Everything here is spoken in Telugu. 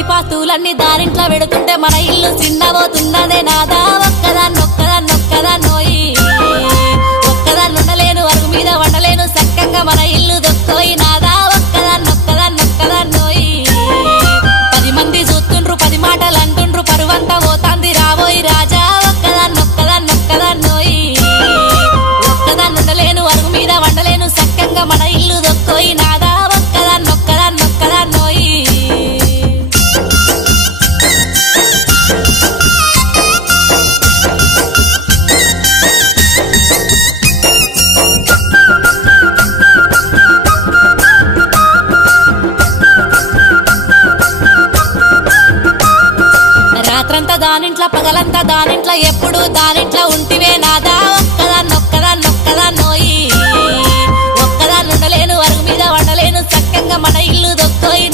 ఆస్తిపాస్తులన్నీ దారింట్లో పెడుతుంటే మన ఇల్లు చిన్నబోతున్నదే నాదా ఒక్కదాన్నొక్కదాన్నొక్కదాన్నోయి ఒక్కదాన్నుండలేను అరుగు మీద వండలేను సక్కంగా మన ఇల్లు దొక్కోయి నాదా ఒక్కదాన్నొక్కదాన్నొక్కదాన్నోయి 10 మంది చూస్తుండ్రు 10 మాటలు అంటుండ్రు పరువంతా పోతాంది రాబోయి రాజా ఒక్కదాన్నొక్కదాన్నొక్కదాన్నోయి ఒక్కదాన్నుండలేను అరుగు మీద వండలేను సక్కంగా మన ఇల్లు దొక్కోయి నాదా ఒక్కదాన్నొక్కదాన్నొక్కదాన్నోయి రాత్రంతా దానింట్లో పగలంతా దానింట్లో ఎప్పుడు దానింట్లో ఉంటివే నాదా ఒక్కదాన్నొక్కదాన్నొక్కదాన్నోయి ఒక్కదాన్నుండలేను అరుగు మీద వండలేను సక్కంగా మన ఇల్లు దొక్కోయి